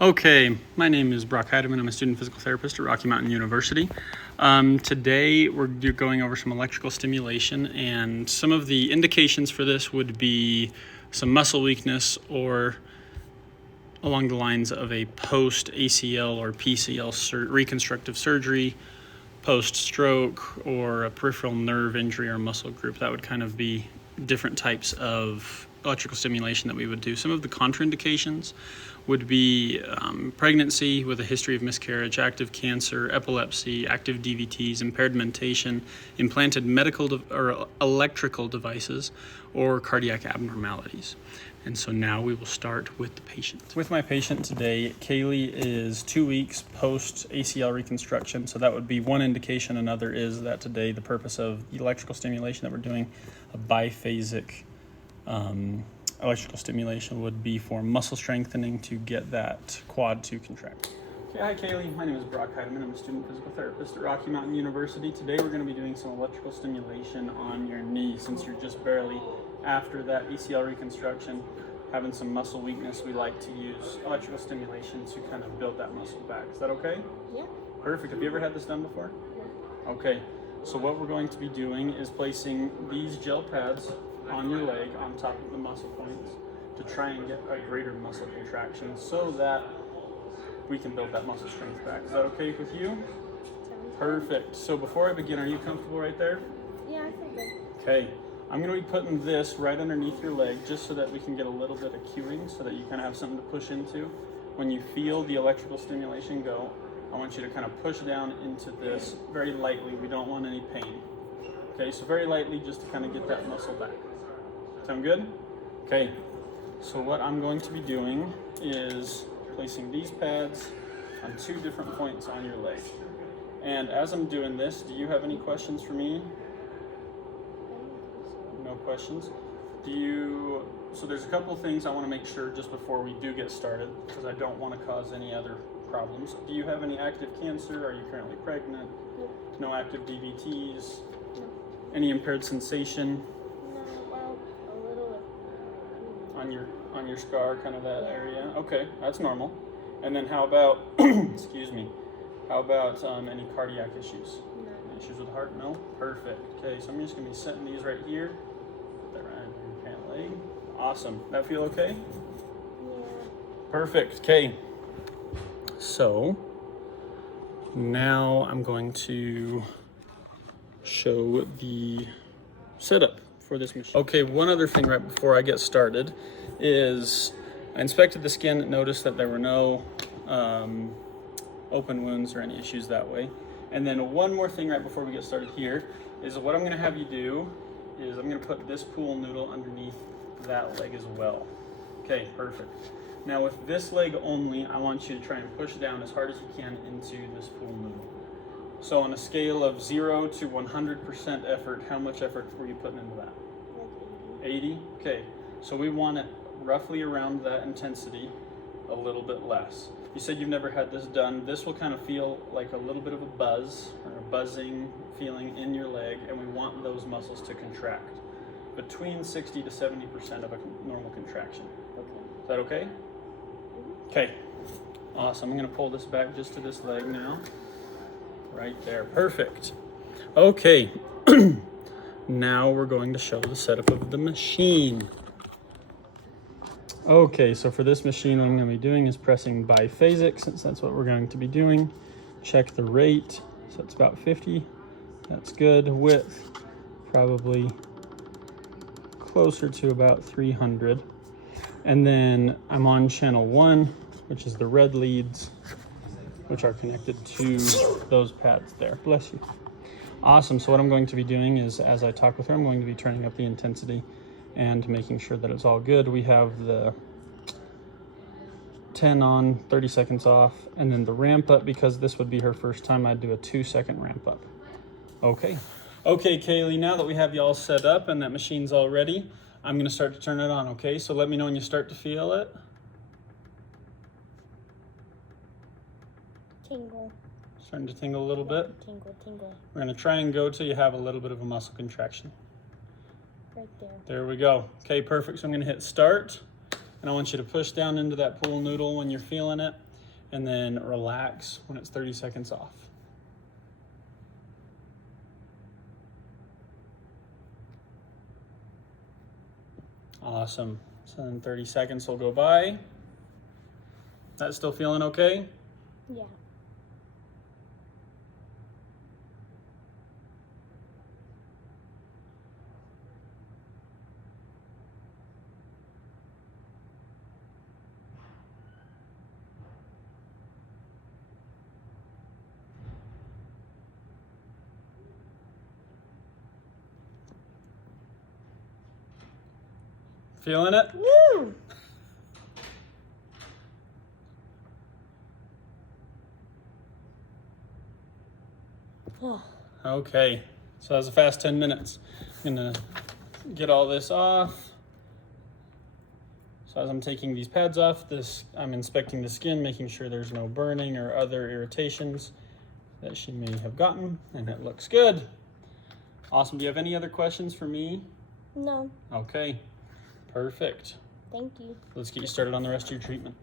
Okay, my name is Brock Heidemann. I'm a student physical therapist at Rocky Mountain University. Today we're going over some electrical stimulation, and some of the indications for this would be some muscle weakness or along the lines of a post-ACL or PCL reconstructive surgery, post-stroke, or a peripheral nerve injury or muscle group. That would kind of be different types of electrical stimulation that we would do. Some of the contraindications would be pregnancy with a history of miscarriage, active cancer, epilepsy, active DVTs, impaired mentation, implanted medical or electrical devices, or cardiac abnormalities. And so now we will start with the patient. With my patient today, Kaylee is 2 weeks post ACL reconstruction. So that would be one indication. Another is that today the purpose of electrical stimulation that we're doing, a biphasic electrical stimulation, would be for muscle strengthening to get that quad to contract. Okay, hi Kaylee, my name is Brock Heidemann. I'm a student physical therapist at Rocky Mountain University. Today we're going to be doing some electrical stimulation on your knee. Since you're just barely after that ACL reconstruction, having some muscle weakness, we like to use electrical stimulation to kind of build that muscle back. Is that okay? Yeah. Perfect. Have you ever had this done before? Yeah. Okay, so what we're going to be doing is placing these gel pads on your leg on top of the muscle points to try and get a greater muscle contraction so that we can build that muscle strength back. Is that okay with you? Perfect. So before I begin, are you comfortable right there? Yeah, I feel good. Okay. I'm going to be putting this right underneath your leg just so that we can get a little bit of cueing so that you kind of have something to push into. When you feel the electrical stimulation go, I want you to kind of push down into this very lightly. We don't want any pain. Okay, so very lightly just to kind of get that muscle back. Sound good? Okay, so what I'm going to be doing is placing these pads on 2 different points on your leg. And as I'm doing this, do you have any questions for me? No questions? So there's a couple things I want to make sure just before we do get started, because I don't want to cause any other problems. Do you have any active cancer? Are you currently pregnant? No active DVTs? No. Any impaired sensation? No, well, a little. On your scar, kind of that area? Okay, that's normal. And then how about, excuse me, how about any cardiac issues? No. Any issues with the heart? No? Perfect. Okay, so I'm just going to be setting these right here. Put that right under your pant leg. Awesome. That feel okay? Yeah. Perfect. Okay. So now I'm going to show the setup for this machine. Okay, one other thing right before I get started is I inspected the skin, noticed that there were no open wounds or any issues that way. And then one more thing right before we get started here is what I'm going to have you do is I'm going to put this pool noodle underneath that leg as well. Okay, perfect. Now with this leg only, I want you to try and push down as hard as you can into this pool noodle. So on a scale of 0 to 100% effort, how much effort were you putting into that? Like 80? Okay, so we want it roughly around that intensity, a little bit less. You said you've never had this done. This will kind of feel like a little bit of a buzz or a buzzing feeling in your leg, and we want those muscles to contract between 60 to 70% of a normal contraction. Okay. Is that okay? Okay, awesome. I'm going to pull this back just to this leg now. Right there, perfect. Okay, now we're going to show the setup of the machine. Okay, so for this machine, what I'm going to be doing is pressing biphasic, since that's what we're going to be doing. Check the rate, so it's about 50. That's good. Width, probably closer to about 300. And then I'm on channel 1, which is the red leads, which are connected to those pads there. Bless you. Awesome. So what I'm going to be doing is, as I talk with her, I'm going to be turning up the intensity and making sure that it's all good. We have the 10 on, 30 seconds off, and then the ramp up, because this would be her first time, I'd do a 2-second ramp up. Okay. Okay, Kaylee, now that we have you all set up and that machine's all ready, I'm going to start to turn it on, okay? So let me know when you start to feel it. Tingle. Starting to tingle a little bit. Tingle, tingle. We're going to try and go till you have a little bit of a muscle contraction. Right there. There we go. Okay, perfect. So I'm going to hit start, and I want you to push down into that pool noodle when you're feeling it. and then relax when it's 30 seconds off. Awesome. So then 30 seconds will go by. That still feeling okay? Yeah. Feeling it? Woo! Oh. Okay, so that was a fast 10 minutes. I'm gonna get all this off. So as I'm taking these pads off, I'm inspecting the skin, making sure there's no burning or other irritations that she may have gotten, and it looks good. Awesome. Do you have any other questions for me? No. Okay, perfect. Thank you. Let's get you started on the rest of your treatment.